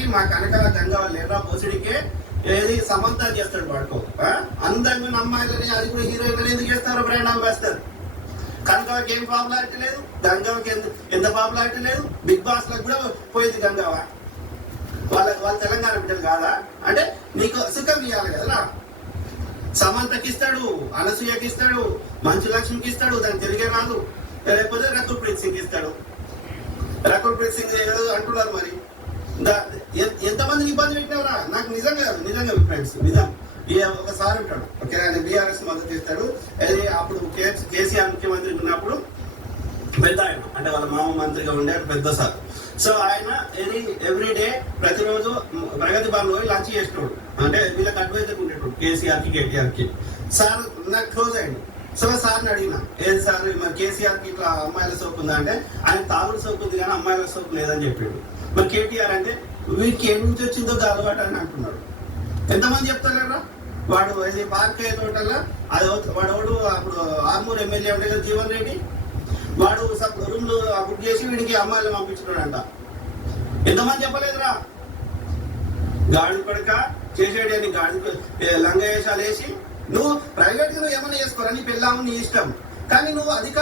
ఆఖరికి మా కనకాల గంగా లేరా పోసిడికే ఏది సమంత చేస్తాడు వాడుకో అందంగా అమ్మాయిలని అది కూడా హీరోయిన్ ఎందుకు చేస్తారు బ్రాండ్ అంబాసిడర్. కనకాకి ఏం పాపులారిటీ లేదు, గంగాకి ఎంత పాపులారిటీ లేదు. బిగ్ బాస్ లకు కూడా పోయింది గంగావ. వాళ్ళ తెలంగాణ బిడ్డలు కాదా అంటే నీకు సుఖం ఇవ్వాలి కదా. సమంతకి ఇస్తాడు, అనసూయకి ఇస్తాడు, మంచు లక్ష్మికి ఇస్తాడు, దానికి తిరిగే రాదు. లేకపోతే రకుల్ ప్రీత్ సింగ్ ఇస్తాడు. రకుల్ ప్రీత్ సింగ్ ఏదో అంటున్నారు మరి. ఎంతమందిని ఇబ్బంది పెట్టినవరా నాకు నిజంగా ఫ్రెండ్స్ నిజం. ఒకసారి ఉంటాడు ఓకే, ఆయన బీఆర్ఎస్ మద్దతు ఇస్తాడు. అది అప్పుడు కేసీఆర్ ముఖ్యమంత్రి ఉన్నప్పుడు పెద్ద ఆయన అంటే వాళ్ళ మామ మంత్రిగా ఉండే పెద్ద సార్. సో ఆయన ఎవ్రీడే ప్రతిరోజు ప్రగతి భవన్ పోయి లంచ్ చేసేటోడు. అంటే వీళ్ళకి అడ్వైజర్ ఉండేటోడు కేసీఆర్కి కేటీఆర్కి. సార్ నాకు క్లోజ్ అయ్యండి. సో సార్ని అడిగిన ఏది సార్ మరి కేసీఆర్కి ఇట్లా అమ్మాయిల సోపు ఉందా అంటే ఆయన తాగుడు సోపు ఉంది కానీ అమ్మాయిల సోపు లేదని చెప్పాడు. మరి కేటీఆర్ అంటే వీడికి ఏం నుంచి వచ్చిందో అలవాటు అని అంటున్నాడు. ఎంతమంది చెప్తారా వాడు అది పార్క్ తోటల్లో అది వాడు అప్పుడు ఆర్మూర్ ఎమ్మెల్యే ఉండే కదా జీవన్ రెడ్డి, వాడు రూమ్లు బుక్ చేసి వీడికి అమ్మాయిలు పంపించున్నాడంట. ఎంతమంది చెప్పలేదురా. గాడి పడక చేసేటి అని గాడి లంగ వేషాలు వేసి నువ్వు ప్రైవేట్ గా నువ్వు ఏమైనా చేసుకోరా, నీ పెళ్ళాము నీ ఇష్టం, కానీ నువ్వు అధికారం